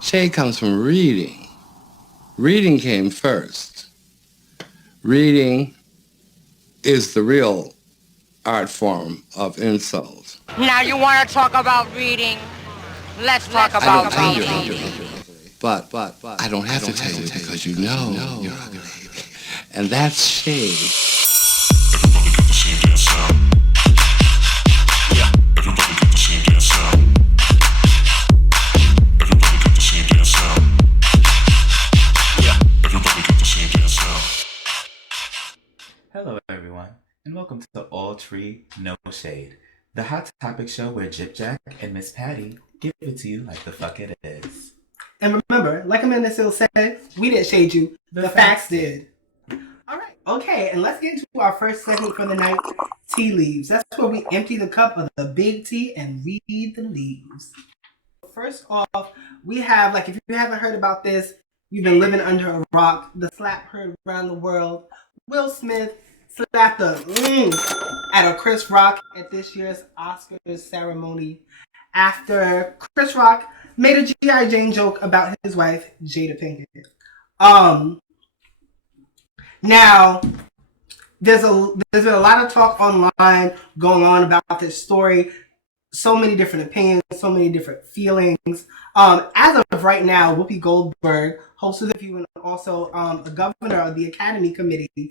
Shade comes from reading. Reading came first. Reading is the real art form of insult. Now you want to talk about reading? Let's talk about reading. But I don't have to tell you because you know you're ugly. And that's shade. Everybody get the same dance sound. Everybody get the same dance sound. Everybody get the same dance sound. Everybody get the same dance sound. Hello, everyone, and welcome to All Tree, No Shade, the hot topic show where Jip Jack and Miss Patty give it to you like the fuck it is. And remember, like Amanda Seal said, we didn't shade you. The facts did. All right. Okay, and let's get into our first segment for the night, tea leaves. That's where we empty the cup of the big tea and read the leaves. First off, we have, like, if you haven't heard about this, you've been living under a rock. The slap heard around the world. Will Smith slapped at a Chris Rock at this year's Oscars ceremony after Chris Rock made a G.I. Jane joke about his wife, Jada Pinkett. Now, there's been a lot of talk online going on about this story. So many different opinions, so many different feelings. As of right now, Whoopi Goldberg, host of The View and also a governor of the Academy Committee,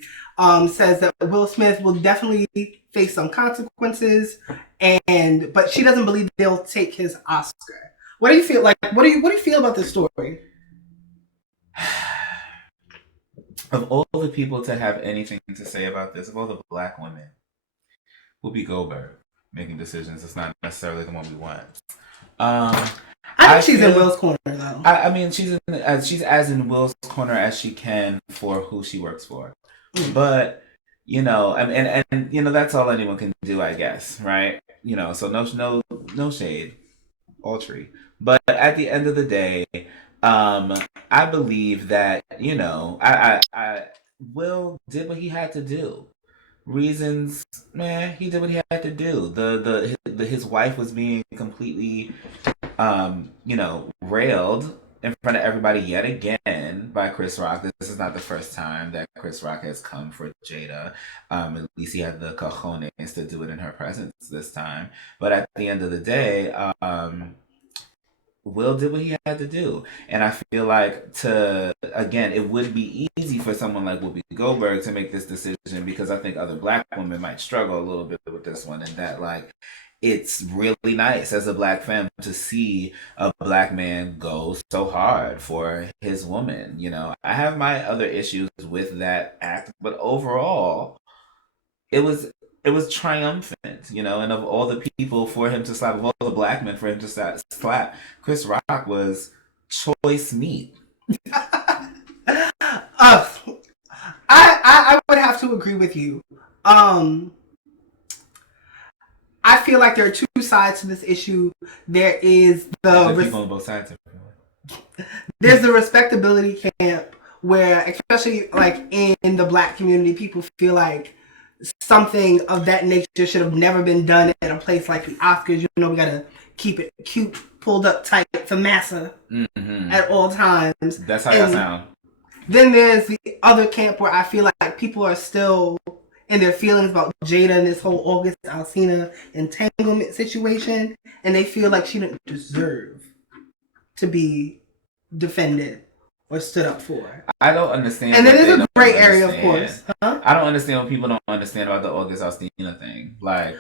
says that Will Smith will definitely face some consequences, but she doesn't believe they'll take his Oscar. What do you feel like? What do you feel about this story? Of all the people to have anything to say about this, of all the black women, Whoopi Goldberg making decisions is not necessarily the one we want. I think she's in Will's corner, though. I mean, she's as in Will's corner as she can for who she works for. But you know, and you know, that's all anyone can do, I guess, right? You know, so no shade, all tree. But at the end of the day, I believe that, you know, I Will did what he had to do. Reasons, man, he did what he had to do. His wife was being completely you know, railed in front of everybody yet again by Chris Rock. This is not the first time that Chris Rock has come for Jada. At least he had the cojones to do it in her presence this time. But at the end of the day, Will did what he had to do. And I feel like it would be easy for someone like Whoopi Goldberg to make this decision, because I think other black women might struggle a little bit with this one, and that, like, it's really nice as a black femme to see a black man go so hard for his woman. You know, I have my other issues with that act, but overall, it was it was triumphant, you know. And of all the people for him to slap, of all the black men for him to slap, Chris Rock was choice meat. I would have to agree with you. I feel like there are two sides to this issue. There is the people on both sides. There's the respectability camp where, especially like in the black community, people feel like something of that nature should have never been done at a place like the Oscars. You know, we gotta keep it cute, pulled up tight for massa at all times. That's how y'all sound. Then there's the other camp where I feel like people are still in their feelings about Jada and this whole August Alsina entanglement situation, and they feel like she didn't deserve to be defended or stood up for. I don't understand. And it is a gray area, of course. Huh? I don't understand what people don't understand about the August Alsina thing. Like,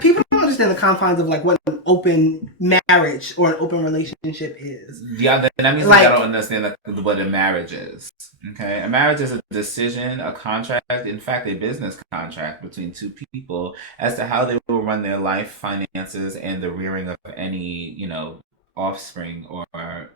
people don't understand the confines of like what an open marriage or an open relationship is. Yeah, that means like, I don't understand what a marriage is. Okay, a marriage is a decision, a contract, in fact, a business contract between two people as to how they will run their life, finances, and the rearing of any, you know, offspring or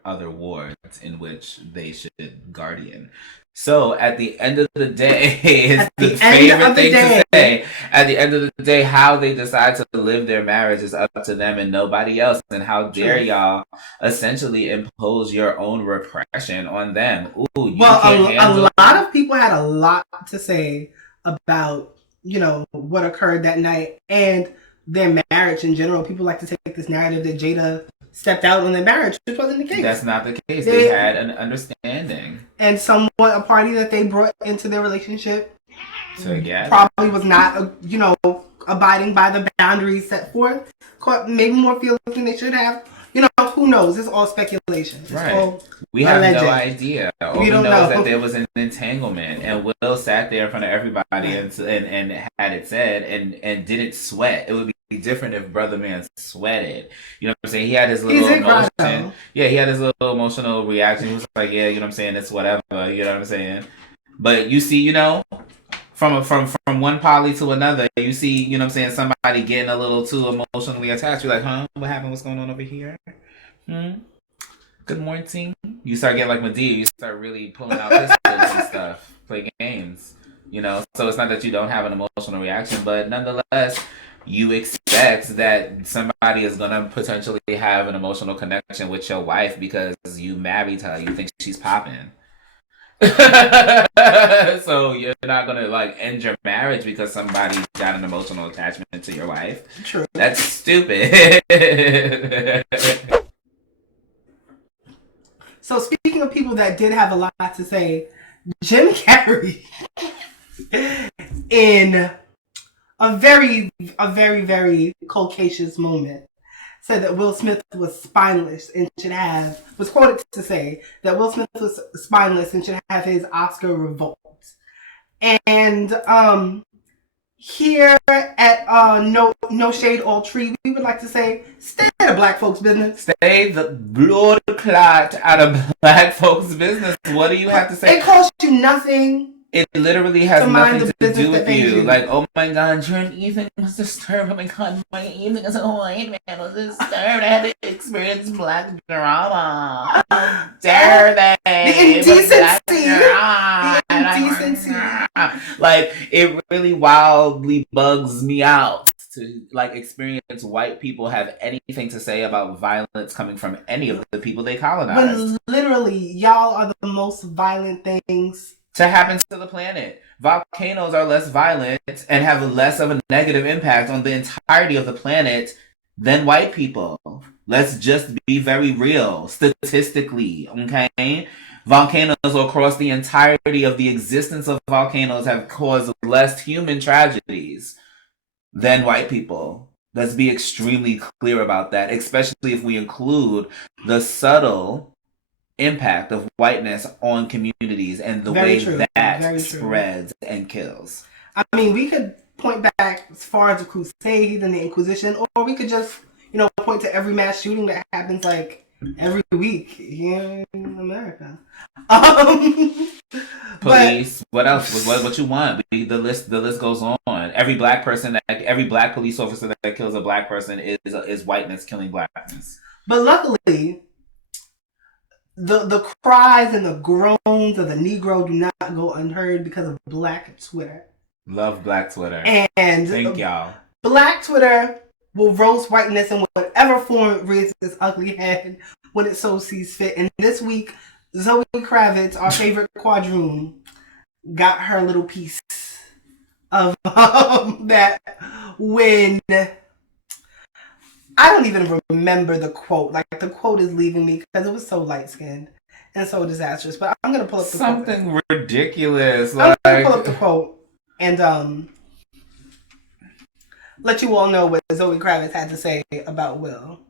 other wards in which they should guardian. So at the end of the day, it's the favorite thing to say. At the end of the day, how they decide to live their marriage is up to them and nobody else. And how dare y'all essentially impose your own repression on them? Ooh, you can't handle. A lot of people had a lot to say about, you know, what occurred that night and their marriage in general. People like to take this narrative that Jada stepped out on their marriage, which wasn't the case. That's not the case. They had an understanding. And somewhat a party that they brought into their relationship together probably was not, abiding by the boundaries set forth. Maybe more feelings than they should have. Who knows? It's all speculation. It's all we have alleged. no idea. All we know is that there was an entanglement, and Will sat there in front of everybody and had it said and didn't sweat. It would be different if Brother Man sweated. You know what I'm saying? He had his little emotion. Yeah, he had his little emotional reaction. He was like, yeah, you know what I'm saying? It's whatever. You know what I'm saying? But you see, from one poly to another, you see, you know what I'm saying, somebody getting a little too emotionally attached. You're like, huh? What happened? What's going on over here? Good morning. You start getting like Medea. You start really pulling out pistols and stuff. Play games. So it's not that you don't have an emotional reaction, but nonetheless, you expect that somebody is going to potentially have an emotional connection with your wife because you married her. You think she's popping. So you're not gonna end your marriage because somebody got an emotional attachment to your wife. True. That's stupid. So speaking of people that did have a lot to say, Jim Carrey, in a very, very Caucasian moment, said that Will Smith was spineless and was quoted to say that Will Smith was spineless and should have his Oscar revoked. And here at No Shade All Tree, we would like to say, stay out of black folks' business. Stay the blood clot out of black folks' business. What do you have to say? It costs you nothing. It literally has nothing to do with you. Like, oh my God, your evening was disturbed. Oh my God, my evening as a white man was disturbed. I had to experience black drama. How dare they? The indecency. The indecency. It really wildly bugs me out to experience white people have anything to say about violence coming from any of the people they colonized. When literally, y'all are the most violent things to happen to the planet. Volcanoes are less violent and have less of a negative impact on the entirety of the planet than white people. Let's just be very real, statistically, okay? Volcanoes across the entirety of the existence of volcanoes have caused less human tragedies than white people. Let's be extremely clear about that, especially if we include the subtle impact of whiteness on communities and the way that spreads and kills. I mean, we could point back as far as the Crusades and the Inquisition, or we could just, point to every mass shooting that happens every week here in America. Police. What else? What you want? The list goes on. Every black police officer that kills a black person is whiteness killing blackness. But luckily, the cries and the groans of the Negro do not go unheard because of Black Twitter. Love Black Twitter. And thank y'all. Black Twitter will roast whiteness in whatever form it raises its ugly head when it so sees fit. And this week, Zoe Kravitz, our favorite quadroon, got her little piece of that when... I don't even remember the quote. The quote is leaving me because it was so light-skinned and so disastrous. But I'm going to pull up the quote. Something ridiculous. I'm going to pull up the quote and let you all know what Zoe Kravitz had to say about Will.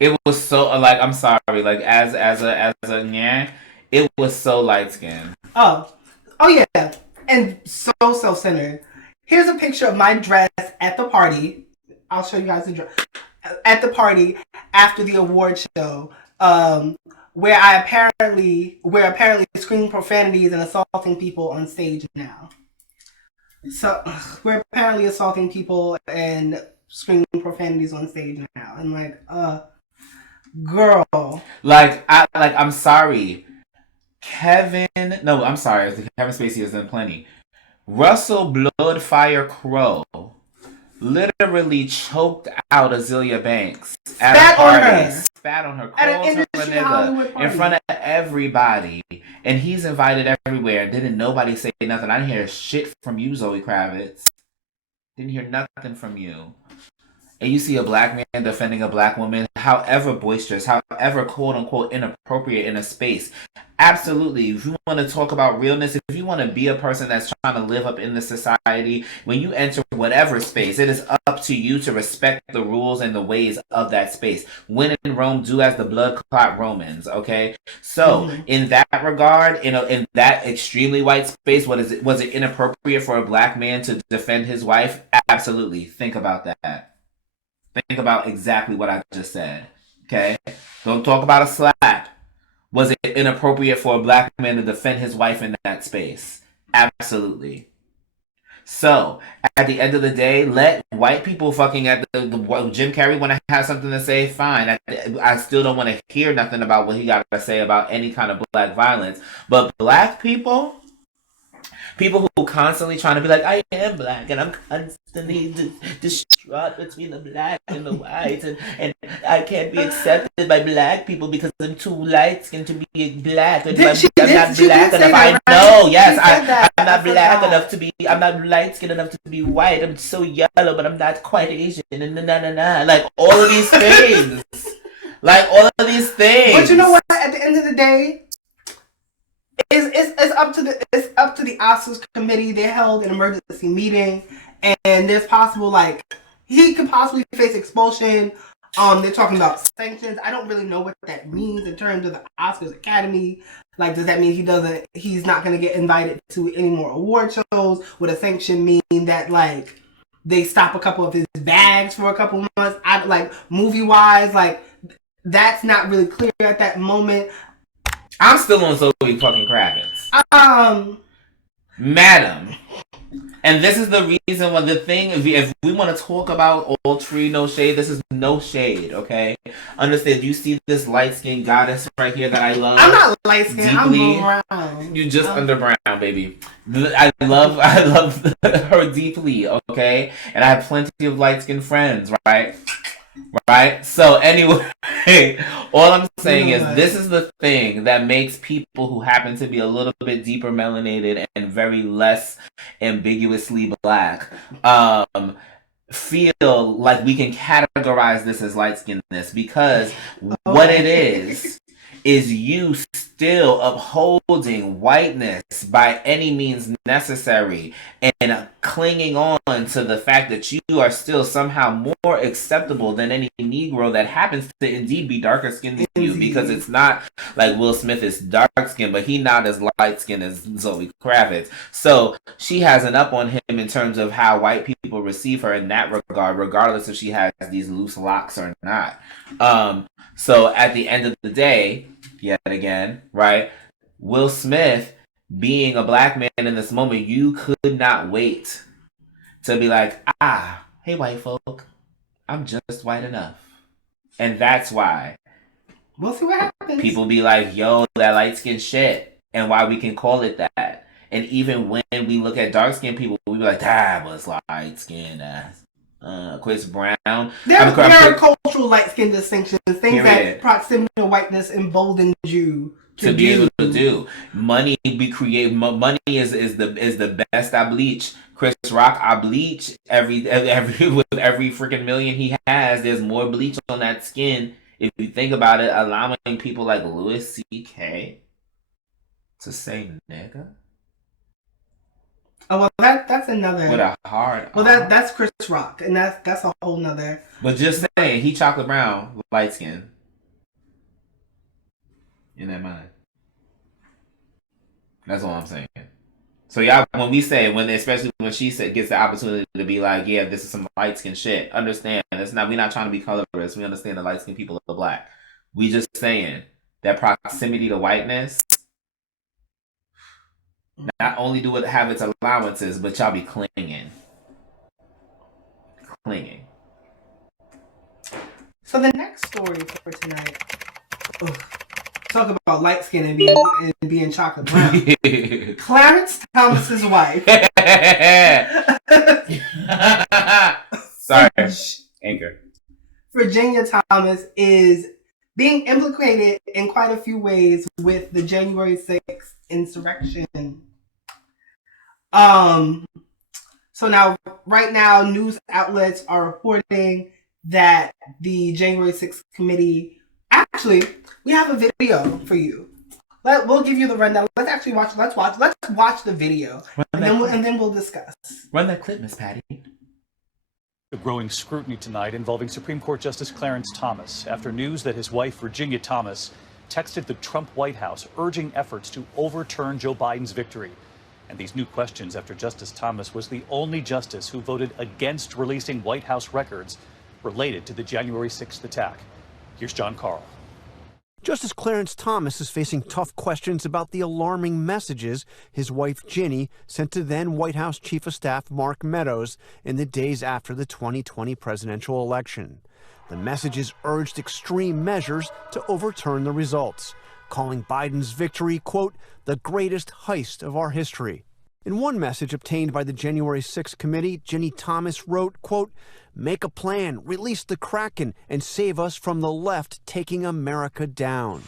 It was so, I'm sorry, as a yeah, it was so light-skinned. Oh yeah. And so self-centered. Here's a picture of my dress at the party. I'll show you guys the dress. At the party after the award show, where apparently screaming profanities and assaulting people on stage now. So we're apparently assaulting people and screaming profanities on stage now. And girl. I'm sorry. Kevin Spacey is in Plenty. Russell Bloodfire Crowe literally choked out Azealia Banks at a party. Spat on her. Called her a nigga in front of everybody. And he's invited everywhere. Didn't nobody say nothing. I didn't hear shit from you, Zoe Kravitz. Didn't hear nothing from you. and you see a black man defending a black woman, however boisterous, however quote unquote inappropriate in a space, absolutely. If you want to talk about realness, if you want to be a person that's trying to live up in the society, when you enter whatever space, it is up to you to respect the rules and the ways of that space. When in Rome, do as the blood clot Romans. Okay, so in that regard, in that extremely white space, was it inappropriate for a black man to defend his wife? Absolutely. Think about that. Think about exactly what I just said. Okay? Don't talk about a slap. Was it inappropriate for a black man to defend his wife in that space? Absolutely. So, at the end of the day, let white people fucking at the Jim Carrey want to have something to say, fine. I still don't want to hear nothing about what he got to say about any kind of black violence. But black people who constantly trying to be like, I am black and I'm constantly distraught between the black and the white, and I can't be accepted by black people because I'm too light skinned to be black, and I'm not black enough. I know, yes, I'm not black enough to be, I'm not light skinned enough to be white. I'm so yellow, but I'm not quite Asian, and like all of these things. Like all of these things. But you know what? At the end of the day, it's up to the Oscars committee. They held an emergency meeting, and there's possible, like, he could possibly face expulsion. They're talking about sanctions. I don't really know what that means in terms of the Oscars Academy. Like, does that mean he's not going to get invited to any more award shows? Would a sanction mean that, like, they stop a couple of his bags for a couple of months? Movie wise, like, that's not really clear at that moment. I'm still on Zoe fucking Kravitz. Madam. And this is the reason why the thing, if we want to talk about all tree, no shade, this is no shade, okay? Understand, you see this light-skinned goddess right here that I love? I'm not light-skinned, I'm brown. You just under brown, baby. I love her deeply, okay? And I have plenty of light-skinned friends, right? Right? So anyway, all I'm saying is this is the thing that makes people who happen to be a little bit deeper melanated and very less ambiguously black feel like we can categorize this as light-skinnedness, because what it is you still upholding whiteness by any means necessary and clinging on to the fact that you are still somehow more acceptable than any Negro that happens to indeed be darker skinned than you, because it's not like Will Smith is dark skinned, but he not as light skinned as Zoe Kravitz. So she has an up on him in terms of how white people receive her in that regard, regardless if she has these loose locks or not. So at the end of the day, yet again, right, Will Smith being a black man in this moment, you could not wait to be like, hey white folk, I'm just white enough. And that's why we'll see what happens. People be like, yo, that light skin shit, and why we can call it that. And even when we look at dark skinned people, we be like, that was light skin ass. Chris Brown. There are cultural light skin distinctions, things that proximity to whiteness emboldened you to be able to do. Money money is the best I bleach. Chris Rock, I bleach every with every freaking million he has. There's more bleach on that skin. If you think about it, allowing people like Louis C.K. to say nigga. Oh well, that's another. With a hard. Well, that's Chris Rock, and that's a whole nother. But just saying, he chocolate brown, light skin. In that mind. That's all I'm saying. So y'all, especially when she gets the opportunity to be like, yeah, this is some light skin shit. Understand? We're not trying to be colorist. We understand that light skin people are black. We just saying that proximity to whiteness. Not only do it have its allowances, but y'all be clinging. So the next story for tonight. Talk about light skin and being chocolate brown. Clarence Thomas's wife. Sorry, Anchor. Virginia Thomas is being implicated in quite a few ways with the January 6th insurrection. So right now, news outlets are reporting that the January 6th committee, actually, we have a video for you. We'll give you the rundown. Let's watch the video, and then we'll discuss. Run that clip, Miss Patty. A growing scrutiny tonight involving Supreme Court Justice Clarence Thomas after news that his wife, Virginia Thomas, texted the Trump White House urging efforts to overturn Joe Biden's victory. And these new questions after Justice Thomas was the only justice who voted against releasing White House records related to the January 6th attack. Here's John Carl. Justice Clarence Thomas is facing tough questions about the alarming messages his wife Ginny sent to then White House Chief of Staff Mark Meadows in the days after the 2020 presidential election. The messages urged extreme measures to overturn the results, calling Biden's victory, quote, the greatest heist of our history. In one message obtained by the January 6th committee, Ginny Thomas wrote, quote, make a plan, release the Kraken, and save us from the left taking America down.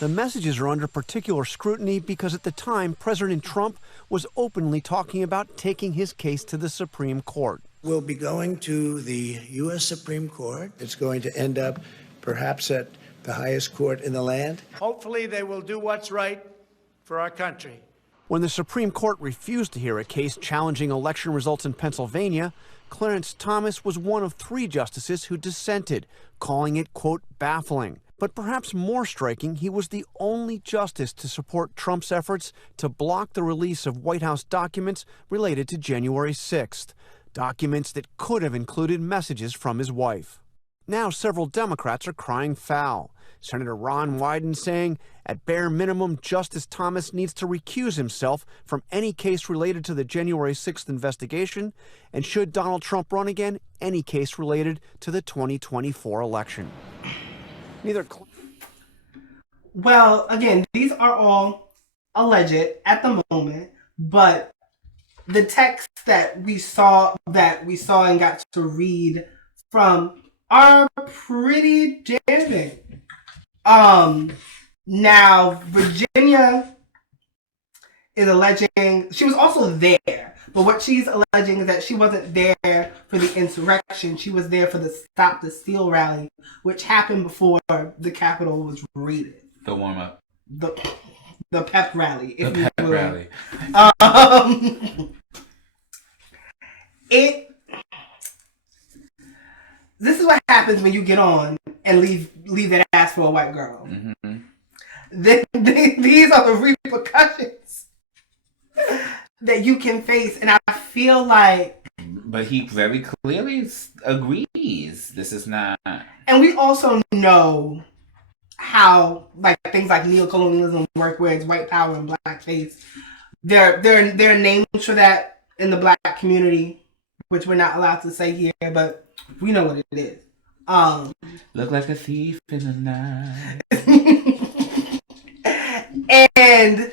The messages are under particular scrutiny because at the time, President Trump was openly talking about taking his case to the Supreme Court. We'll be going to the U.S. Supreme Court. It's going to end up perhaps at the highest court in the land. Hopefully they will do what's right for our country. When the Supreme Court refused to hear a case challenging election results in Pennsylvania, Clarence Thomas was one of 3 justices who dissented, calling it, quote, baffling. But perhaps more striking, he was the only justice to support Trump's efforts to block the release of White House documents related to January 6th, documents that could have included messages from his wife. Now several Democrats are crying foul. Senator Ron Wyden saying, at bare minimum, Justice Thomas needs to recuse himself from any case related to the January 6th investigation, and should Donald Trump run again, any case related to the 2024 election. Well, again, these are all alleged at the moment, but the text that we saw and got to read from are pretty damning. Now Virginia is alleging she was also there, but what she's alleging is that she wasn't there for the insurrection. She was there for the Stop the Steal rally, which happened before the Capitol was raided. The warm up. The pep rally. If The you pep will. rally. This is what happens when you get on and leave that ass for a white girl. Mm-hmm. These are the repercussions that you can face, and I feel like. But he very clearly agrees. This is not. And we also know how things like neocolonialism work, where it's white power and blackface. There are names for that in the black community, which we're not allowed to say here, but we know what it is. Look like a thief in the night. And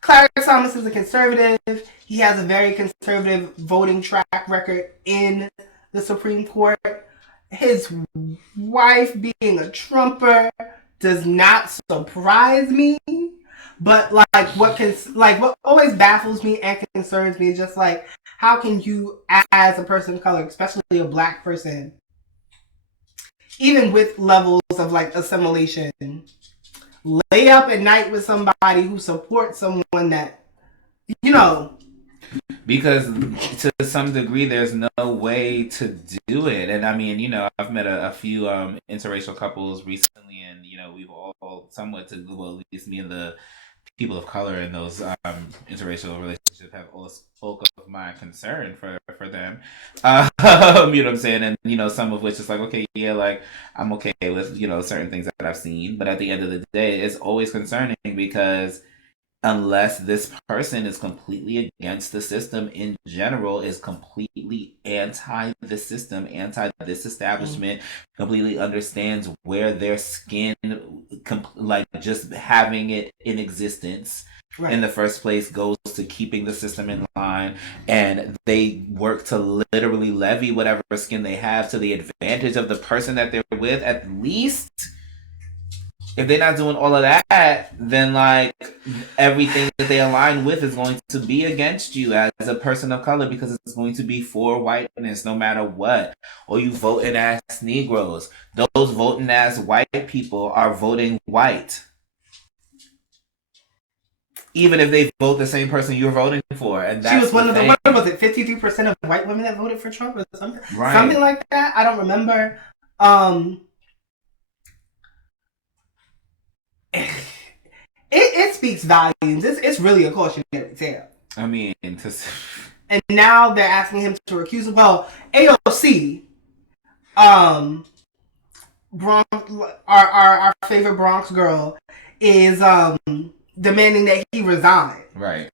Clarence Thomas is a conservative. He has a very conservative voting track record in the Supreme Court. His wife being a Trumper does not surprise me. But what always baffles me and concerns me is just how can you, as a person of color, especially a black person, even with levels of assimilation, lay up at night with somebody who supports someone that, Because to some degree, there's no way to do it. And I mean, I've met a few interracial couples recently, and, we've all somewhat at least me and the people of color in those interracial relationships have all spoke of my concern for them. You know what I'm saying? And, some of which is okay, yeah, I'm okay with, certain things that I've seen. But at the end of the day, it's always concerning because unless this person is completely against the system in general, is completely anti the system, anti this establishment, completely understands where their skin, just having it in existence in the first place goes to keeping the system in line, and they work to literally levy whatever skin they have to the advantage of the person that they're with, at least if they're not doing all of that, then like everything that they align with is going to be against you as a person of color because it's going to be for whiteness no matter what. Or you voting as Negroes. Those voting as white people are voting white. Even if they vote the same person you're voting for. And that's she was one of the, thing. what was it, 53% of white women that voted for Trump or something? Right. Something like that. I don't remember. It speaks volumes. It's really a cautionary tale. I mean, and now they're asking him to recuse him. Well, AOC, Bronx, our favorite Bronx girl, is demanding that he resign. Right.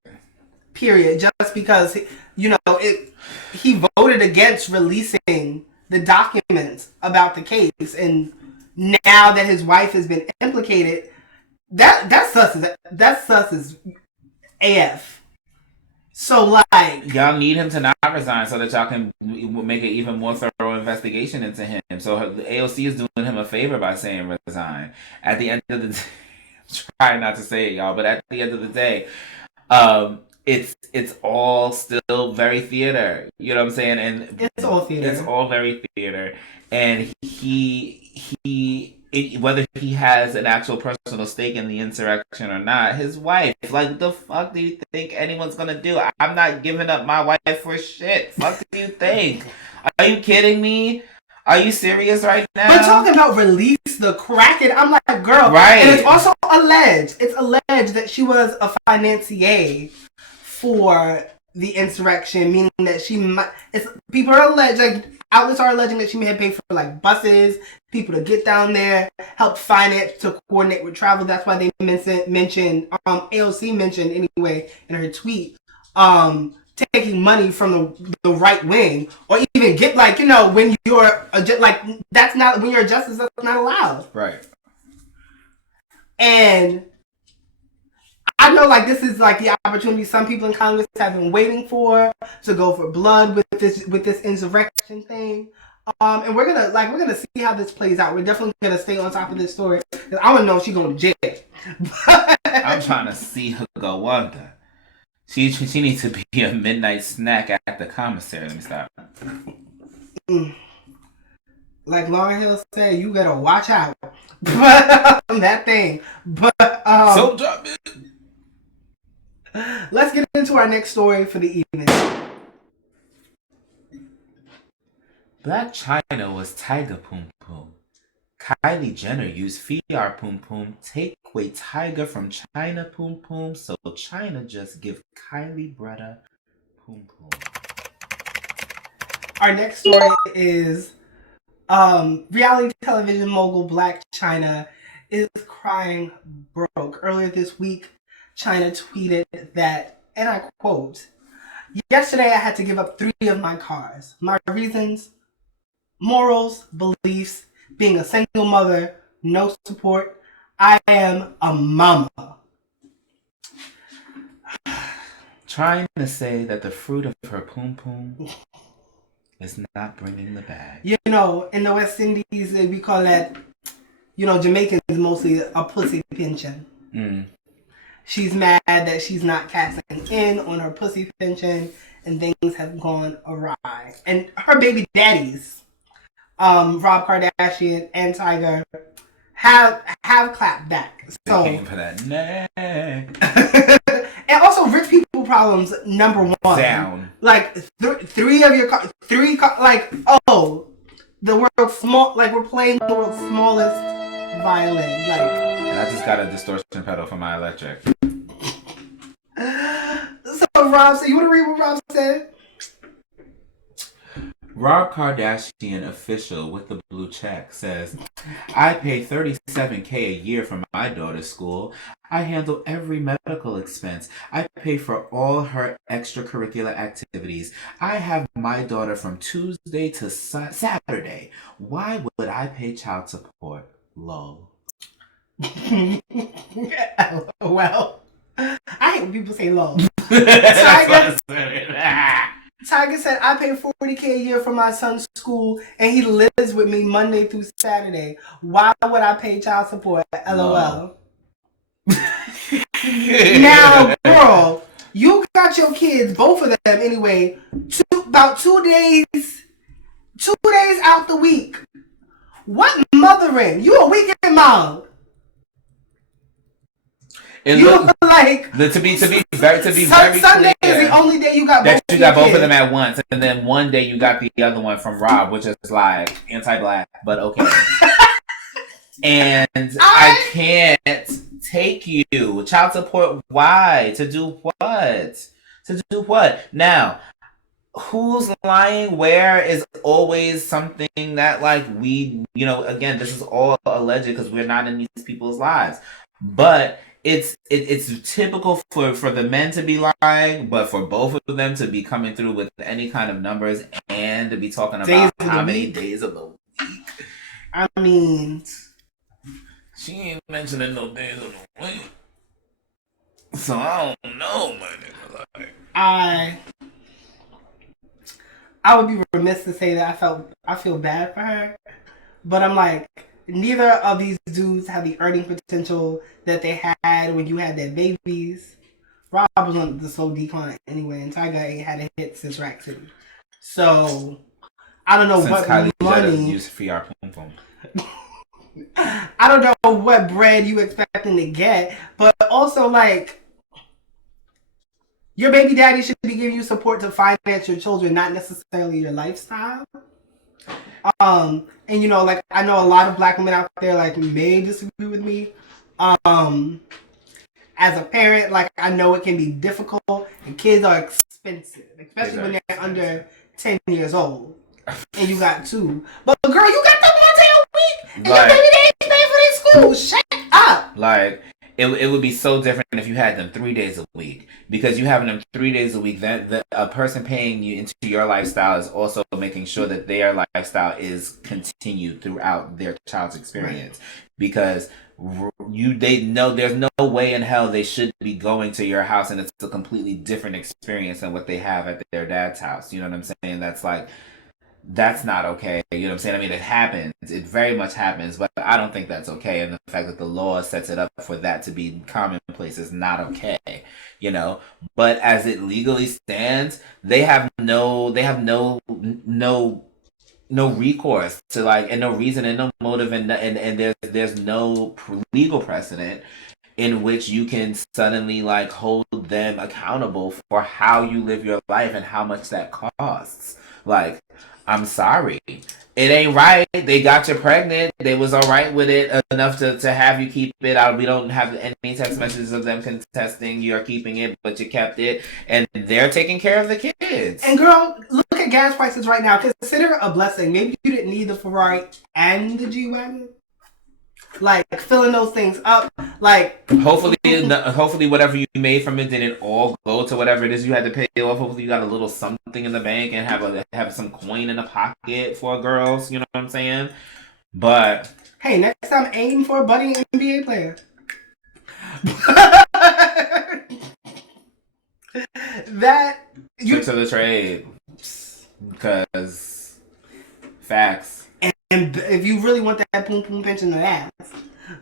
Period. Just because he voted against releasing the documents about the case, and now that his wife has been implicated, that's sus as AF. So like, y'all need him to not resign so that y'all can make an even more thorough investigation into him. So the AOC is doing him a favor by saying resign. At the end of the day, I'm trying not to say it, y'all, but at the end of the day, it's all still very theater. You know what I'm saying? And it's all theater. It's all very theater. And whether he has an actual personal stake in the insurrection or not, his wife, like, what the fuck do you think anyone's gonna do? I'm not giving up my wife for shit. Fuck do you think? Are you kidding me? Are you serious right now? But talking about release the Kraken, I'm like, girl. Right. And it's also alleged. It's alleged that she was a financier for the insurrection, meaning that she might. People are alleged, like outlets are alleging that she may have paid for like buses, people to get down there, help finance to coordinate with travel. That's why they mentioned AOC mentioned anyway in her tweet, taking money from the right wing, or even get like, when you're that's not, when you're a justice, that's not allowed. Right. And I know, like, this is like the opportunity some people in Congress have been waiting for, to go for blood with this insurrection thing. And we're gonna see how this plays out. We're definitely gonna stay on top of this story, because I want to know if she's going to jail. I'm trying to see her go under. She needs to be a midnight snack at the commissary. Let me stop. Like Lauryn Hill said, you gotta watch out. That thing. But so drop it. Let's get into our next story for the evening. Blac Chyna was Tiger Poom Poom. Kylie Jenner used VR Poom Poom take away Tiger from China Poom Poom, so Chyna just give Kylie Bretta Poom Poom. Our next story is reality television mogul Blac Chyna is crying broke. Earlier this week, Chyna tweeted that, and I quote, "Yesterday I had to give up 3 of my cars. My reasons: morals, beliefs, being a single mother, no support. I am a mama." Trying to say that the fruit of her poom poom is not bringing the bag. In the West Indies, we call that, Jamaicans mostly a pussy pension. She's mad that she's not cashing in on her pussy pension, and things have gone awry. And her baby daddies, Rob Kardashian and Tiger, have clapped back. So they came for that neck. And also, rich people problems #1. Down. Like 3 of your cars, the world's small. Like, we're playing the world's smallest violin. Like, and I just got a distortion pedal for my electric. So Rob, you want to read what Rob said? Rob Kardashian official with the blue check says, "I pay $37K a year for my daughter's school. I handle every medical expense. I pay for all her extracurricular activities. I have my daughter from Tuesday to Saturday. Why would I pay child support? Lol." Well, I hate when people say lol. Tiger said, I pay $40K a year for my son's school and he lives with me Monday through Saturday. Why would I pay child support? LOL. Now, girl, you got your kids, both of them anyway, about 2 days out the week. What mothering? You a weekend mom. To be very Sunday clear, is the only day you got that both you got both kids. of them at once, and then one day you got the other one from Rob, which is like anti-black, but okay. And I can't take you child support. Why? To do what? To do what? Now, who's lying where is always something that like we, again, this is all alleged because we're not in these people's lives, but it's typical for the men to be lying, but for both of them to be coming through with any kind of numbers and to be talking about how many days of the week. I mean, she ain't mentioning no days of the week, so I don't know, my nigga. Like, I would be remiss to say that I feel bad for her, but I'm like, neither of these dudes have the earning potential that they had when you had their babies. Rob was on the slow decline anyway, and Tiger ain't had a hit since Rack City. So I don't know since what Kylie money used for our pum pum. I don't know what bread you expecting to get, but also like, your baby daddy should be giving you support to finance your children, not necessarily your lifestyle. And like, I know a lot of black women out there like may disagree with me. As a parent, like, I know it can be difficult, and kids are expensive, especially when they're under 10 years old, and you got two. But girl, you got them 1 day a week, and your baby daddy pay for their school. Shut up. Like, it would be so different if you had them 3 days a week, because you having them 3 days a week, that a person paying you into your lifestyle is also making sure that their lifestyle is continued throughout their child's experience, because they know there's no way in hell they should be going to your house and it's a completely different experience than what they have at their dad's house. You know what I'm saying? That's not okay. You know what I'm saying? I mean, it happens. It very much happens, but I don't think that's okay. And the fact that the law sets it up for that to be commonplace is not okay. But as it legally stands, they have no recourse to, like, and no reason and no motive, and there's no legal precedent in which you can suddenly like hold them accountable for how you live your life and how much that costs. Like, I'm sorry, it ain't right. They got you pregnant. They was all right with it enough to have you keep it out. We don't have any text messages of them contesting you're keeping it, but you kept it, and they're taking care of the kids. And girl, look at gas prices right now. Consider it a blessing. Maybe you didn't need the Ferrari and the G-Wagon. Like, filling those things up. Like, hopefully whatever you made from it didn't all go to whatever it is you had to pay off. Hopefully you got a little something in the bank and have some coin in the pocket for girls. You know what I'm saying? But hey, next time aim for a budding NBA player. Tricks of the trade, because facts. And if you really want that boom boom pension, to ass,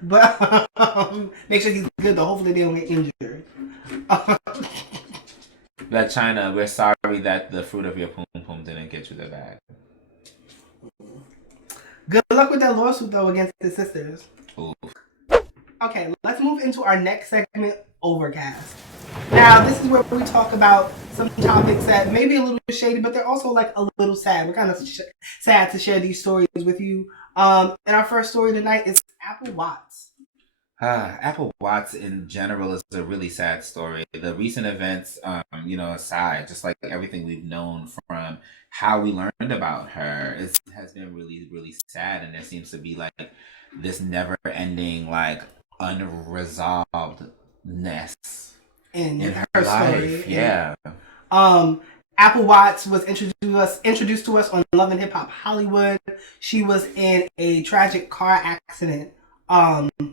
but make sure he's good, though. Hopefully they don't get injured. Blac Chyna, we're sorry that the fruit of your pum pum didn't get you the bag. Good luck with that lawsuit, though, against his sisters. Ooh. Okay, let's move into our next segment, Overcast. Now, this is where we talk about some topics that may be a little shady, but they're also like a little sad. We're kind of sad to share these stories with you. And our first story tonight is Apple Watts. Apple Watts in general is a really sad story. The recent events, aside, just like everything we've known from how we learned about her, has been really, really sad. And there seems to be like this never-ending, like, unresolvedness in her life. Story. Yeah. Apple Watts was introduced to us on Love and Hip Hop Hollywood. She was in a tragic car accident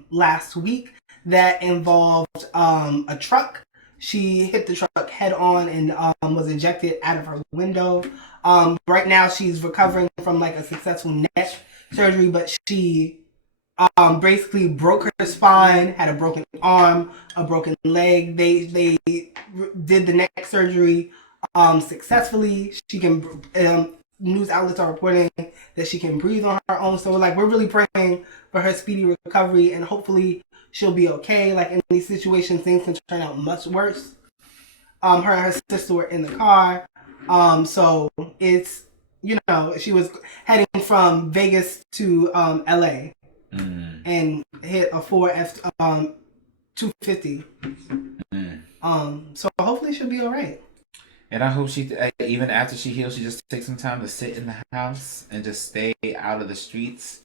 last week that involved a truck. She hit the truck head on and was ejected out of her window. Right now, she's recovering from like a successful neck surgery, but she basically broke her spine, had a broken arm, a broken leg. They did the neck surgery successfully. She can news outlets are reporting that she can breathe on her own. So we're really praying for her speedy recovery, and hopefully she'll be okay. Like in these situations, things can turn out much worse. Her and her sister were in the car. So it's, she was heading from Vegas to LA and hit a 4F 250. So hopefully she'll be all right. And I hope she, even after she heals, she just takes some time to sit in the house and just stay out of the streets.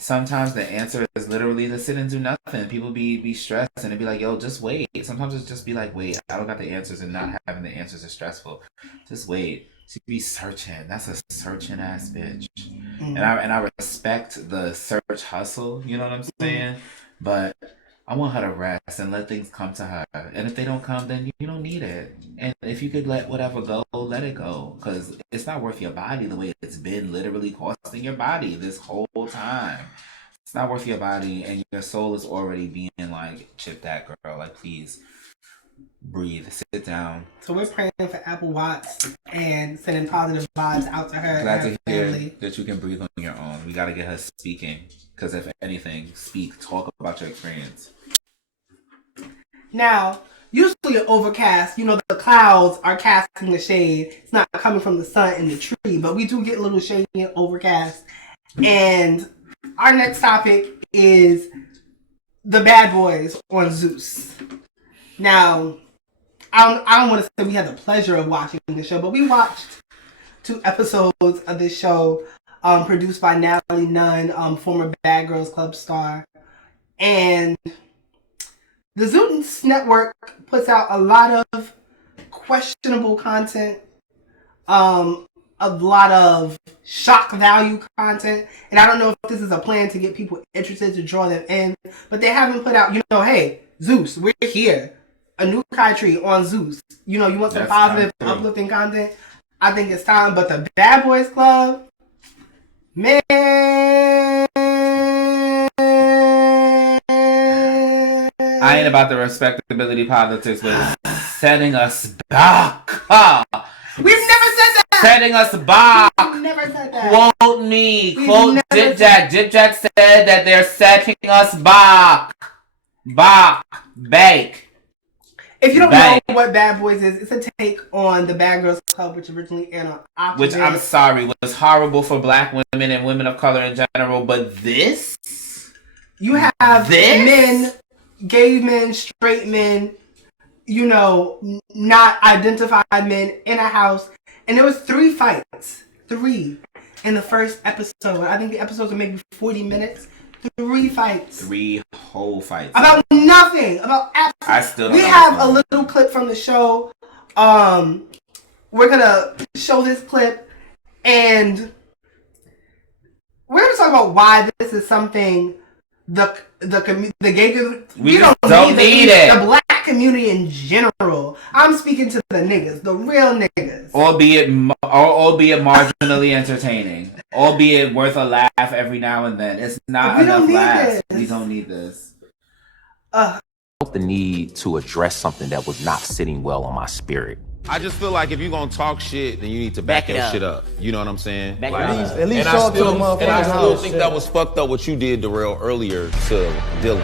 Sometimes the answer is literally to sit and do nothing. People be stressed and they be like, yo, just wait. Sometimes it's just be like, wait, I don't got the answers, and not having the answers is stressful. Just wait. She be searching. That's a searching ass bitch. And I respect the search hustle, you know what I'm saying? But I want her to rest and let things come to her. And if they don't come, then you don't need it. And if you could let whatever go, let it go. Because it's not worth your body the way it's been literally costing your body this whole time. It's not worth your body, and your soul is already being like, chip that girl. Like, please, breathe, sit down. So we're praying for Apple Watts and sending positive vibes out to her. Glad and to her hear family. that you can breathe on your own. We got to get her speaking. Because if anything, talk about your experience. Now, usually an overcast, the clouds are casting the shade. It's not coming from the sun and the tree, but we do get a little shady and overcast. And our next topic is the bad boys on Zeus. Now, I don't want to say we had the pleasure of watching the show, but we watched 2 episodes of this show produced by Natalie Nunn, former Bad Girls Club star. And the Zeus Network puts out a lot of questionable content, a lot of shock value content, and I don't know if this is a plan to get people interested to draw them in, but they haven't put out, hey, Zeus, we're here. A new country on Zeus. You want some positive, uplifting content? I think it's time, but the Bad Boys Club, man. I ain't about the respectability politics, but it's setting us back. We've never said that. Setting us back. We've never said that. Quote me. Quote Dip Jack. Dip Jack said that they're setting us back. Bake. If you don't know what Bad Boys is, it's a take on the Bad Girls Club, which originally aired on Octave. Which, I'm sorry, was horrible for black women and women of color in general. But this? You have men, gay men, straight men, not identified men in a house. And there was 3 fights. 3 in the first episode. I think the episodes were maybe 40 minutes. 3 fights. 3 whole fights. About nothing. About absolutely. I still don't We know have a little clip from the show. We're gonna show this clip, and we're gonna talk about why this is something the gay community. We don't need it. The black community in general. I'm speaking to the niggas, the real niggas. Albeit marginally entertaining. Albeit worth a laugh every now and then. It's not enough laughs. We don't need this. The need to address something that was not sitting well on my spirit. I just feel like if you're gonna talk shit, then you need to back your shit up. You know what I'm saying? At least talk to the motherfucker. And I still think that was fucked up what you did, Darrell, earlier to Dylan.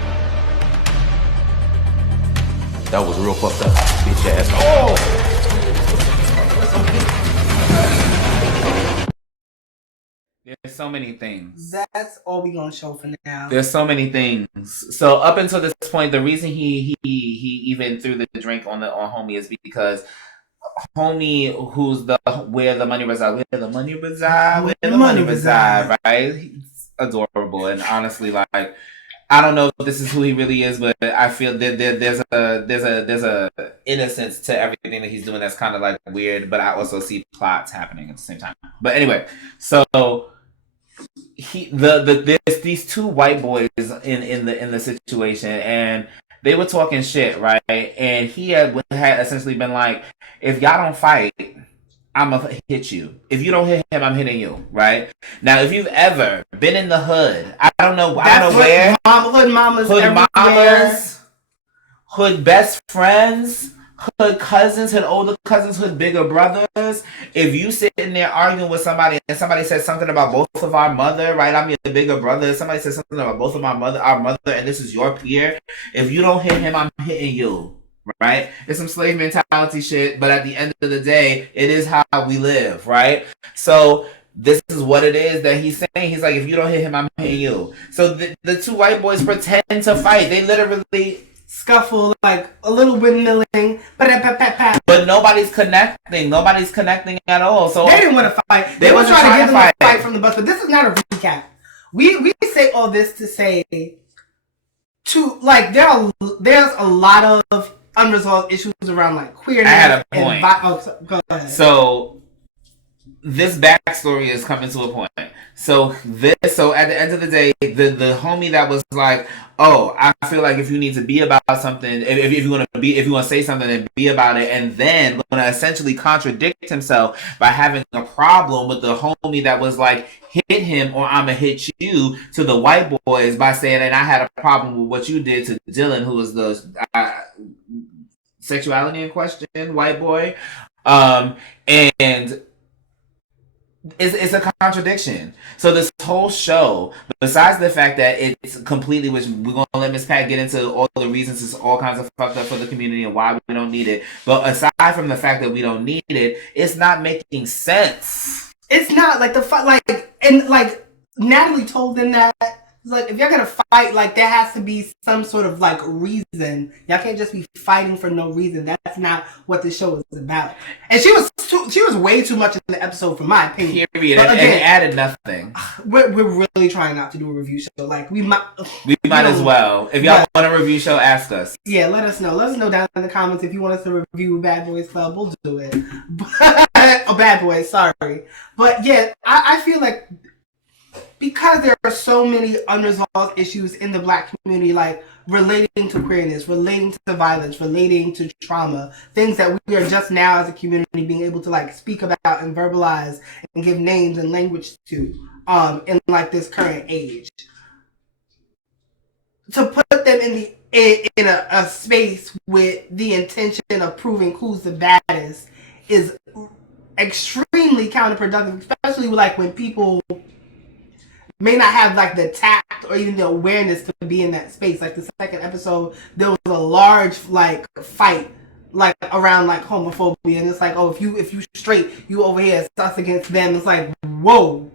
That was real fucked up. Bitch ass. There's so many things. That's all we gonna show for now. There's so many things. So up until this point, the reason he even threw the drink on Homie is because Homie, who's where the money reside, right? He's adorable, and honestly, like, I don't know if this is who he really is, but I feel that there's a innocence to everything that he's doing that's kind of like weird. But I also see plots happening at the same time. But anyway, so there's these 2 white boys in the situation, and they were talking shit, right? And he had essentially been like, if y'all don't fight, I'm gonna hit you. If you don't hit him, I'm hitting you, right? Now, if you've ever been in the hood, I don't know where. Hood mamas, hood best friends, hood cousins, hood older cousins, hood bigger brothers. If you sitting there arguing with somebody and somebody says something about both of our mother, right? I'm your bigger brother. Somebody says something about both of our mother, and this is your peer. If you don't hit him, I'm hitting you. Right? It's some slave mentality shit, but at the end of the day, it is how we live, right? So this is what it is that he's saying. He's like, if you don't hit him, I'm hitting you. So the two white boys pretend to fight. They literally scuffle, like a little windmilling, but nobody's connecting. Nobody's connecting at all. So they didn't want to fight. They were trying to get them to fight from the bus, but this is not a recap. We say all this to say there's a lot of unresolved issues around like queerness. I had a point. Go ahead. So this backstory is coming to a point. So at the end of the day, the homie that was like, oh, I feel like if you need to be about something, if you want to say something, then be about it, and then going to essentially contradict himself by having a problem with the homie that was like, hit him or I'ma hit you, to the white boys by saying, and I had a problem with what you did to Dylan, who was the sexuality in question, white boy, and it's a contradiction. So this whole show, besides the fact that it's completely, which we're going to let Miss Pat get into all the reasons it's all kinds of fucked up for the community and why we don't need it, but aside from the fact that we don't need it, it's not making sense. It's not like Natalie told them that it's like, if y'all gonna fight, like there has to be some sort of like reason. Y'all can't just be fighting for no reason. That's not what the show is about. And she was way too much in the episode, for my opinion. Period. And it added nothing. We're really trying not to do a review show. Like we might as well. If y'all want a review show, ask us. Yeah, let us know. Let us know down in the comments if you want us to review Bad Boys Club. We'll do it. Bad Boys, sorry. But yeah, I feel like, because there are so many unresolved issues in the Black community, like relating to queerness, relating to violence, relating to trauma, things that we are just now as a community being able to like speak about and verbalize and give names and language to, in like this current age. To put them in a space with the intention of proving who's the baddest is extremely counterproductive, especially like when people may not have like the tact or even the awareness to be in that space. Like the second episode, there was a large like fight like around like homophobia, and it's like, oh, if you straight, you over here, it's us against them. It's like, whoa.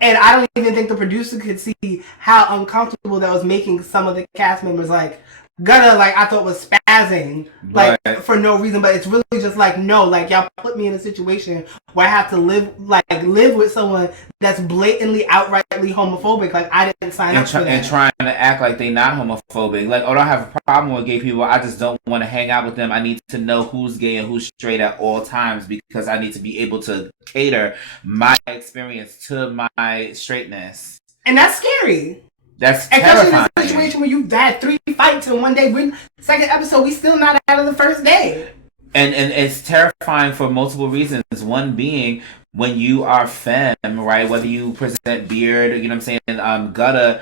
And I don't even think the producer could see how uncomfortable that was making some of the cast members. Like Gunna, like I thought was spazzing, like for no reason, but it's really just like, no, like y'all put me in a situation where I have to live with someone that's blatantly, outrightly homophobic. Like I didn't sign up for that. And trying to act like they not homophobic. Like, oh, I don't have a problem with gay people. I just don't want to hang out with them. I need to know who's gay and who's straight at all times because I need to be able to cater my experience to my straightness. And that's scary. That's terrifying. Especially in a situation where you've had 3 fights in one day. Second episode, we still not out of the first day. And it's terrifying for multiple reasons. One being, when you are femme, right? Whether you present beard, you know what I'm saying? Gutta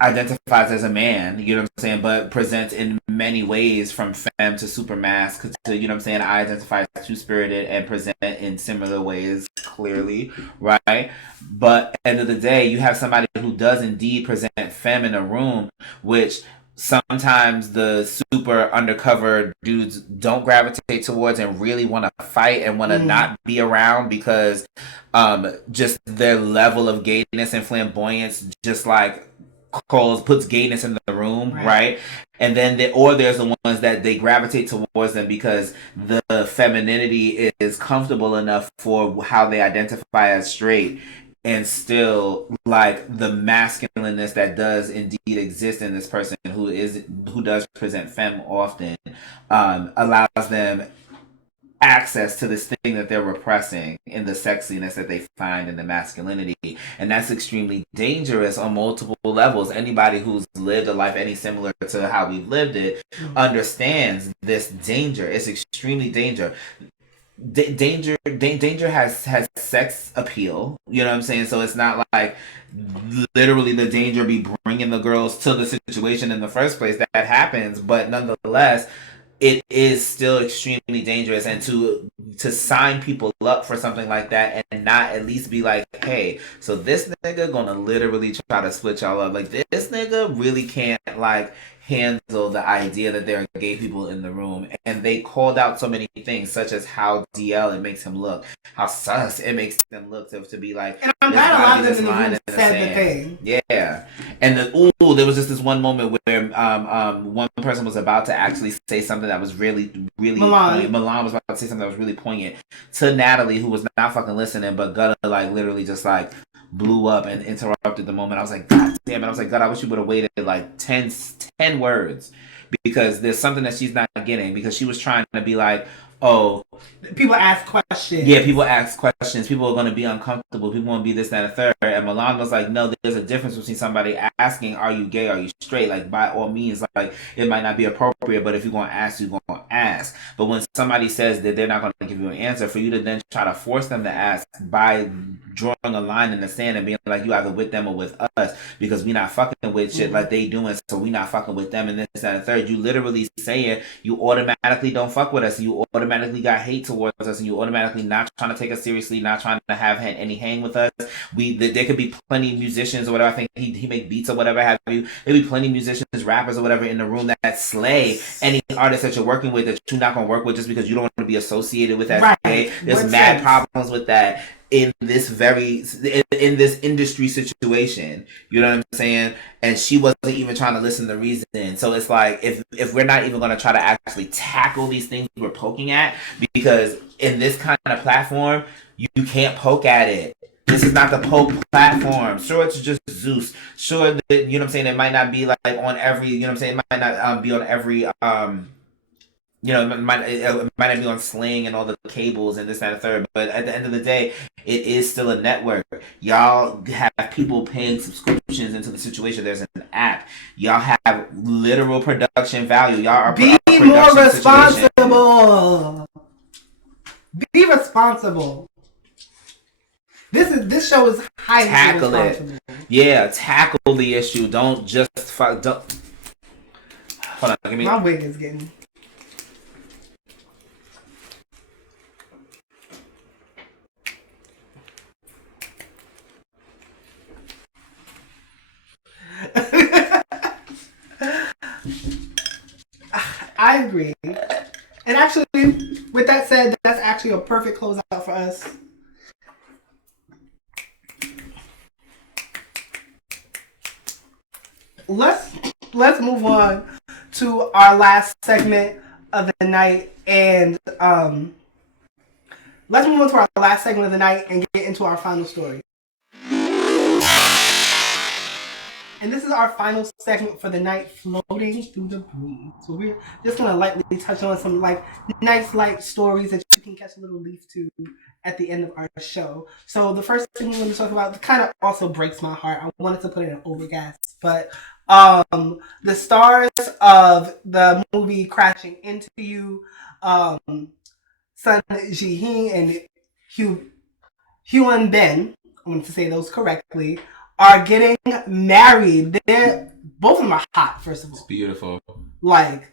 identifies as a man, you know what I'm saying? But presents in many ways, from femme to super mask to, you know what I'm saying? I identify as two-spirited and present in similar ways, clearly, right? But end of the day, you have somebody who does indeed present femme in a room, which sometimes the super undercover dudes don't gravitate towards and really want to fight and want to not be around because just their level of gayness and flamboyance just like puts gayness in the room, right? And then there's the ones that they gravitate towards them because the femininity is comfortable enough for how they identify as straight, and still like the masculineness that does indeed exist in this person who does present femme often allows them access to this thing that they're repressing in the sexiness that they find in the masculinity. And that's extremely dangerous on multiple levels. Anybody who's lived a life any similar to how we've lived it understands this danger. It's extremely dangerous. Danger has sex appeal, you know what I'm saying? So it's not like literally the danger be bringing the girls to the situation in the first place. That happens, but nonetheless it is still extremely dangerous. And to sign people up for something like that and not at least be like, hey, so this nigga gonna literally try to split y'all up, like this nigga really can't like handle the idea that there are gay people in the room. And they called out so many things, such as how DL it makes him look, how sus it makes them look to be like. And I'm glad a lot of them in the room said the thing. Yeah, and there was just this one moment where one person was about to actually say something that was really Milan was about to say something that was really poignant to Natalie, who was not fucking listening, but Gutta like literally just like blew up and interrupted the moment. I was like, God damn it. I was like, God, I wish you would have waited like 10 words, because there's something that she's not getting, because she was trying to be like, oh, people ask questions. Yeah, people ask questions. People are going to be uncomfortable. People want to be this, that, and the third. And Milan was like, no, there's a difference between somebody asking, are you gay? Are you straight? Like, by all means, like, it might not be appropriate, but if you're going to ask, you're going to ask. But when somebody says that they're not going to give you an answer, for you to then try to force them to ask by drawing a line in the sand and being like, you either with them or with us, because we not fucking with shit like they doing, so we not fucking with them and this, that, and the third. You literally saying you automatically don't fuck with us. You automatically got hate towards us, and you automatically not trying to take us seriously, not trying to have any hang with us. There could be plenty of musicians or whatever. I think he make beats or whatever have you. There be plenty of musicians, rappers or whatever in the room that slay any artist that you're working with that you're not gonna work with just because you don't want to be associated with that. Right. There's mad problems with that in this industry situation. You know what I'm saying? And she wasn't even trying to listen to reason. So it's like, if we're not even going to try to actually tackle these things we're poking at, because in this kind of platform, you can't poke at it. This is not the poke platform. Sure, it's just Zeus. Sure, you know what I'm saying? It might not be like on every, you know what I'm saying? It might not be on every, you know, it might not be on Sling and all the cables and this, that, and the third. But at the end of the day, it is still a network. Y'all have people paying subscriptions into the situation. There's an app. Y'all have literal production value. Y'all are be more responsible. Be responsible. This show is highly responsible. Yeah, tackle the issue. Don't just hold on. Give me. My wig is getting. I agree. And actually, with that said, that's actually a perfect closeout for us. Let's move on to our last segment of the night, and let's move on to our last segment of the night and get into our final story. And this is our final segment for the night, floating through the breeze. So we're just gonna lightly touch on some like nice light stories that you can catch a little leaf to at the end of our show. So the first thing we're going to talk about kind of also breaks my heart. I wanted to put it in overgas, but the stars of the movie Crashing Into You, Sun Ji-hee and Hyun Ben, I want to say those correctly, are getting married. Both of them are hot, first of all. It's beautiful. Like,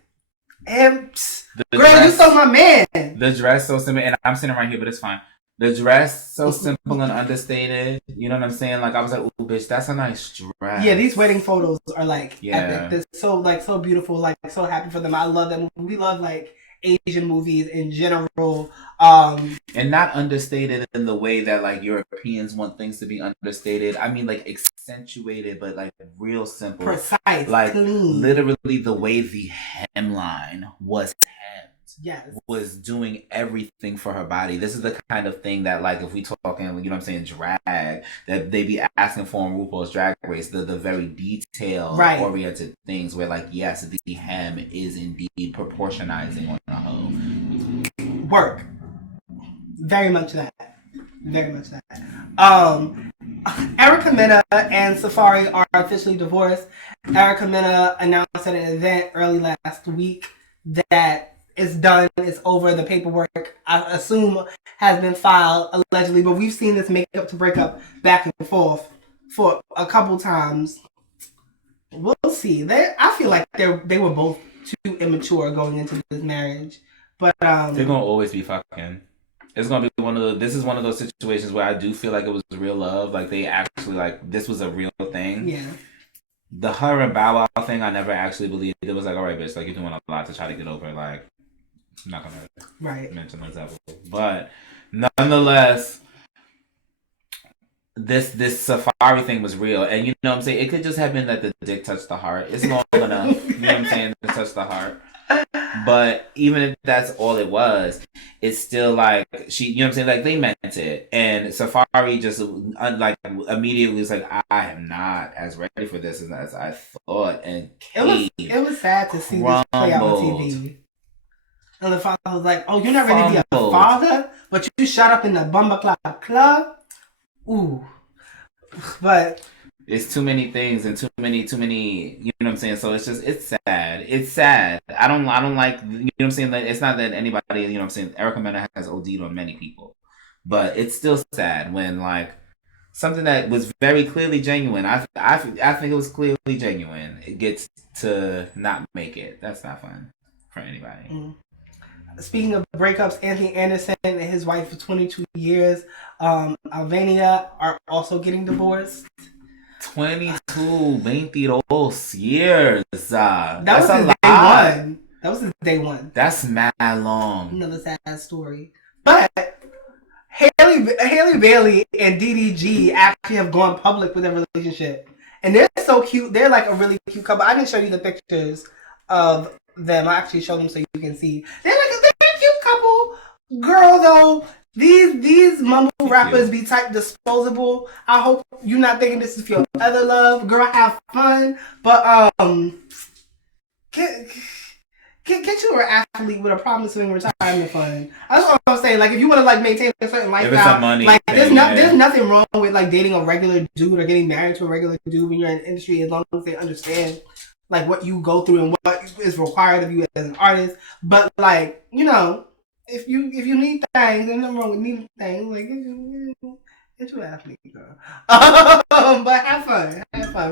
girl, you stole my man. The dress so simple, and I'm sitting right here, but it's fine. The dress so simple and understated. You know what I'm saying? Like, I was like, "Ooh, bitch, that's a nice dress." Yeah, these wedding photos are like epic. They're so beautiful. Like, so happy for them. I love that movie. We love like Asian movies in general. And not understated in the way that like Europeans want things to be understated. I mean, like accentuated, but like real simple, precise, like clean. Literally the way the hemline was hemmed. Yes. Was doing everything for her body. This is the kind of thing that, like, if we talking, you know what I'm saying, drag, that they be asking for in RuPaul's Drag Race, the very detail-oriented things where, like, yes, the hem is indeed proportionizing on a hoe. Work. Very much that. Very much that. Erica Mena and Safari are officially divorced. Erica Mena announced at an event early last week that it's done, it's over, the paperwork, I assume, has been filed, allegedly, but we've seen this makeup to break up back and forth for a couple times. We'll see. I feel like they were both too immature going into this marriage. But they're gonna always be fucking. It's gonna be this is one of those situations where I do feel like it was real love. Like they actually this was a real thing. Yeah. The her and Bow Wow thing, I never actually believed. It was like, all right, bitch, like you're doing a lot to try to get over. Like, I'm not gonna mention those examples, but nonetheless, this Safari thing was real, and you know what I'm saying. It could just have been that the dick touched the heart. It's long enough, you know what I'm saying, to touch the heart. But even if that's all it was, it's still like she, you know what I'm saying, like they meant it. And Safari just like immediately was like, I am not as ready for this as I thought. And it was sad to see this play out on TV. And the father was like, "Oh, you're not ready to be a father, but you shot up in the Bumba Club." Ooh, but it's too many things and too many, you know what I'm saying? So it's sad. It's sad. I don't like, you know what I'm saying? Like, it's not that anybody, you know what I'm saying? Erica Mena has OD'd on many people, but it's still sad when like something that was very clearly genuine. I think it was clearly genuine. It gets to not make it. That's not fun for anybody. Mm. Speaking of breakups, Anthony Anderson and his wife for 22 years, Alvania, are also getting divorced. 22 years. That was his day one. That was his day one. That's mad long. Another sad story. But Haley Bailey and DDG actually have gone public with their relationship. And they're so cute. They're like a really cute couple. I can show you the pictures of them. I actually showed them so you can see. They're a cute couple. Girl, though, these mumble rappers be type disposable. I hope you're not thinking this is for your other love. Girl, have fun. But get you an athlete with a promising retirement fund. That's what I'm saying. Like if you want to like maintain a certain lifestyle, if it's some money, like there's nothing wrong with like dating a regular dude or getting married to a regular dude when you're in the industry, as long as they understand like what you go through and what is required of you as an artist. But like, you know, if you need things, there's nothing wrong with needing things. Like get you an athlete, girl. But have fun.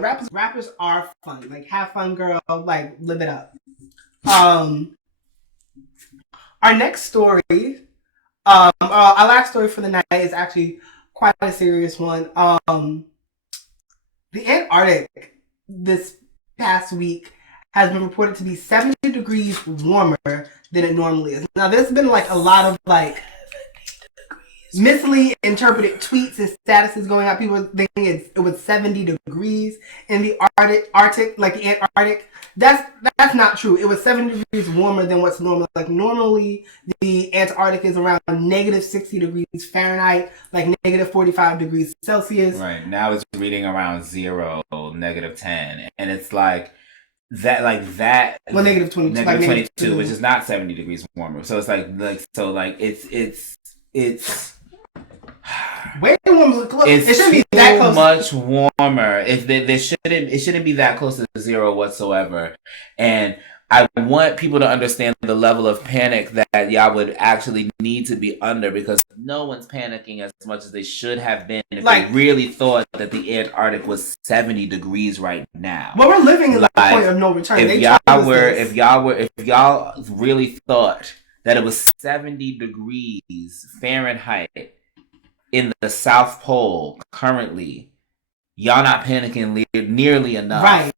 Rappers are fun. Like have fun, girl. Like live it up. Our next story, our last story for the night is actually quite a serious one. The Antarctic this past week has been reported to be 70 degrees warmer than it normally is. Now, there's been like a lot of like misleading interpreted tweets and statuses going out. People thinking it was 70 degrees in the Arctic, like the Antarctic. That's not true. It was 70 degrees warmer than what's normal. Like normally the Antarctic is around negative 60 degrees Fahrenheit, like negative 45 degrees Celsius. Right. Now it's reading around 0, negative 10. And it's like that. Well, negative 22. Negative 22, which is not 70 degrees warmer. So it's it's way warmer. It shouldn't be that close. Much warmer. It shouldn't be that close to 0 whatsoever. And I want people to understand the level of panic that y'all would actually need to be under, because no one's panicking as much as they should have been if they really thought that the Antarctic was 70 degrees right now. Well, we're living in the point of no return. If y'all really thought that it was 70 degrees Fahrenheit in the South Pole currently, y'all not panicking nearly enough. Right.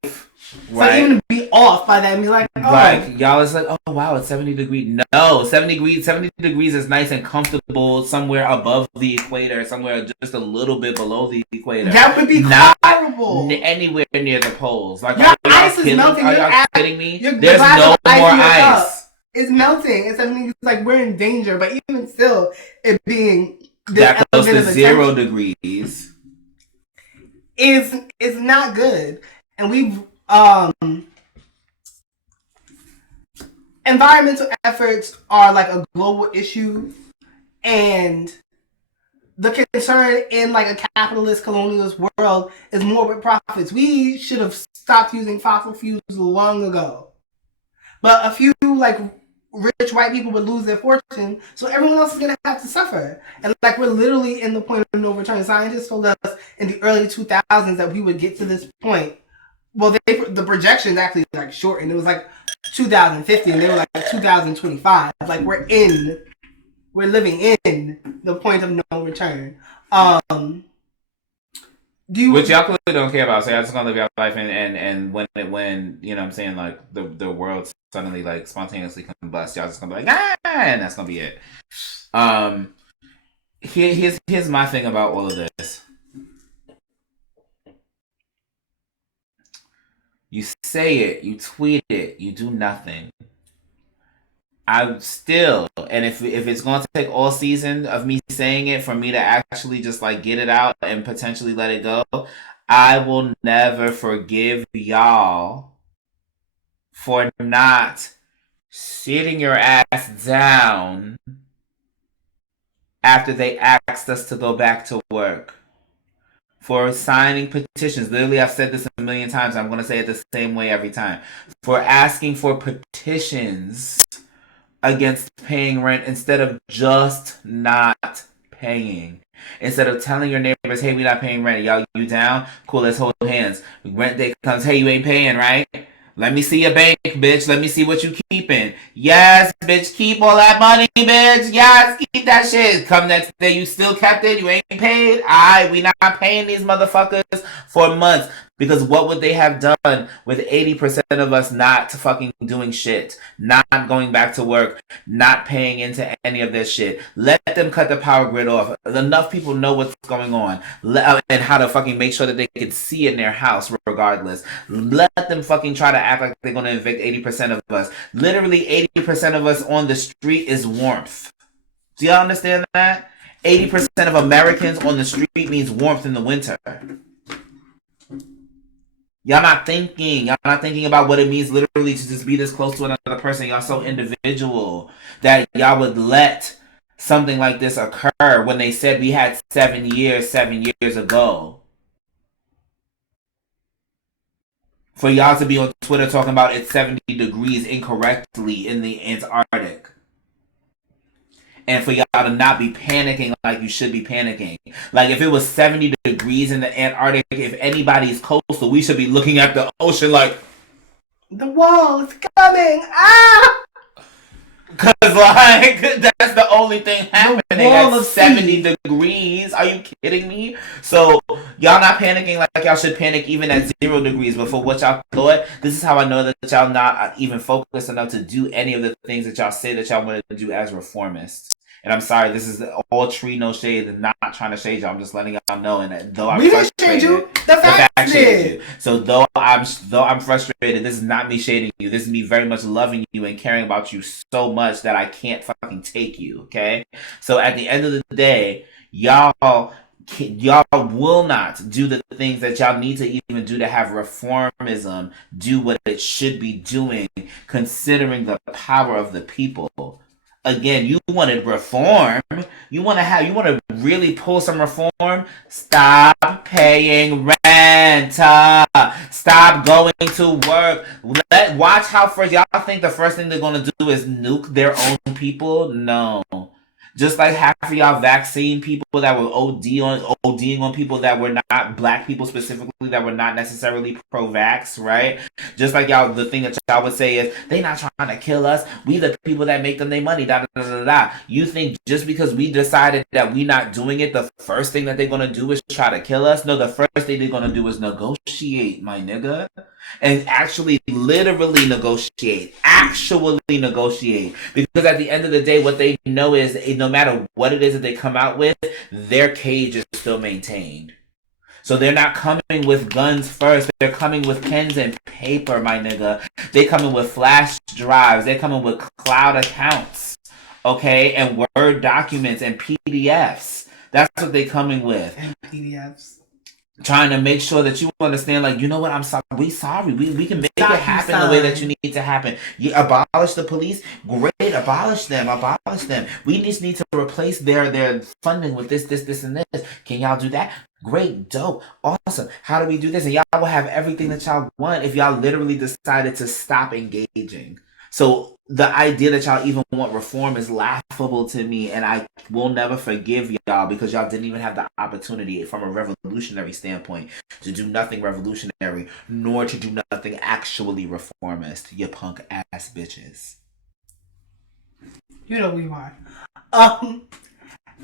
So even to be off by that and be like, oh. Right. Y'all is like, oh wow, it's 70 degrees. No, 70 degrees is nice and comfortable somewhere above the equator, somewhere just a little bit below the equator. That would be not horrible. Anywhere near the poles. Like, your ice is melting. Are y'all kidding me? There's no more ice. It's melting. It's like we're in danger, but even still, it being that close to 0 degrees is not good. And we've environmental efforts are like a global issue, And the concern in like a capitalist colonialist world is more with profits. We should have stopped using fossil fuels long ago. But a few like rich white people would lose their fortune, so everyone else is gonna have to suffer. And like we're literally in the point of no return. Scientists told us in the early 2000s that we would get to this point. Well, the projections actually like shortened. It was like 2050, and they were like 2025. Like we're living in the point of no return. Which y'all clearly don't care about. So y'all just gonna live your life, and when you know what I'm saying, like the world suddenly like spontaneously combusts, y'all just gonna be like and that's gonna be it. Here's my thing about all of this. You say it, you tweet it, you do nothing. I'm still, and if it's going to take all season of me saying it for me to actually just like get it out and potentially let it go, I will never forgive y'all for not sitting your ass down after they asked us to go back to work. For signing petitions. Literally, I've said this a million times. I'm going to say it the same way every time. For asking for petitions against paying rent instead of just not paying. Instead of telling your neighbors, hey, we're not paying rent. Y'all, you down? Cool, let's hold hands. Rent day comes, hey, you ain't paying, right? Let me see your bank, bitch. Let me see what you keeping. Yes, bitch, keep all that money, bitch. Yes, keep that shit. Come next day, you still kept it. You ain't paid. We not paying these motherfuckers for months. Because what would they have done with 80% of us not fucking doing shit? Not going back to work. Not paying into any of this shit. Let them cut the power grid off. Enough people know what's going on. And how to fucking make sure that they can see in their house regardless. Let them fucking try to act like they're going to evict 80% of us. Literally 80% of us on the street is warmth. Do y'all understand that? 80% of Americans on the street means warmth in the winter. Y'all not thinking about what it means literally to just be this close to another person. Y'all so individual that y'all would let something like this occur when they said we had 7 years ago. For y'all to be on Twitter talking about it's 70 degrees incorrectly in the Antarctic. And for y'all to not be panicking like you should be panicking. Like if it was 70 degrees in the Antarctic, if anybody's coastal, we should be looking at the ocean like, the wall is coming! Ah! Cause like that's the only thing happening at 70 degrees. Are you kidding me? So y'all not panicking like y'all should panic even at 0 degrees. But for what y'all thought, this is how I know that y'all not even focused enough to do any of the things that y'all say that y'all wanted to do as reformists. And I'm sorry, this is all tree, no shade, and not trying to shade y'all. I'm just letting y'all know. And though I'm frustrated, shade you. The facts shaded you. So though I'm frustrated, this is not me shading you. This is me very much loving you and caring about you so much that I can't fucking take you. Okay. So at the end of the day, y'all will not do the things that y'all need to even do to have reformism do what it should be doing, considering the power of the people. Again, you wanted reform. You want to really pull some reform. Stop paying rent. Stop going to work. Watch how first y'all think the first thing they're gonna do is nuke their own people. No. Just like half of y'all vaccine people that were ODing on people that were not black people specifically that were not necessarily pro-vax, right? Just like y'all, the thing that y'all would say is, they not trying to kill us. We the people that make them their money, da da da da da. You think just because we decided that we not doing it, the first thing that they're going to do is try to kill us? No, the first thing they're going to do is negotiate, my nigga. And actually literally negotiate. Because at the end of the day, what they know is no matter what it is that they come out with, their cage is still maintained. So they're not coming with guns first. They're coming with pens and paper, my nigga. They coming with flash drives. They're coming with cloud accounts. Okay? And Word documents and PDFs. That's what they're coming with. And PDFs. trying to make sure that you understand, like, you know what, I'm sorry, we can make it happen the way that you need to happen. You abolish the police, great, abolish them. We just need to replace their funding with this and this. Can y'all do that? Great, dope, awesome. How do we do this? And y'all will have everything that y'all want if y'all literally decided to stop engaging. So the idea that y'all even want reform is laughable to me, and I will never forgive y'all because y'all didn't even have the opportunity from a revolutionary standpoint to do nothing revolutionary, nor to do nothing actually reformist, you punk ass bitches. You know we are.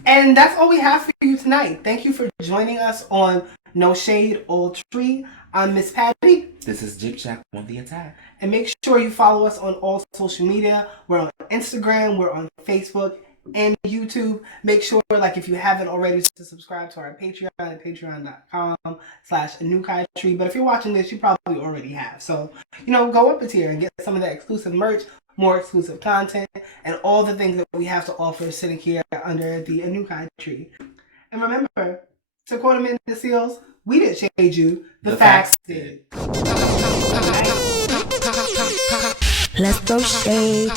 And that's all we have for you tonight. Thank you for joining us on No Shade, All Tree. I'm Miss Patty. This is Jig Jack on the attack. And make sure you follow us on all social media. We're on Instagram, we're on Facebook and YouTube. Make sure, like, if you haven't already, to subscribe to our Patreon at patreon.com/AnewKaiTree. But if you're watching this, you probably already have. So, go up a tier and get some of that exclusive merch, more exclusive content, and all the things that we have to offer sitting here under the Anukai tree. And remember, to quote Amanda Seals, we didn't shade you, the facts did. Let's throw shade.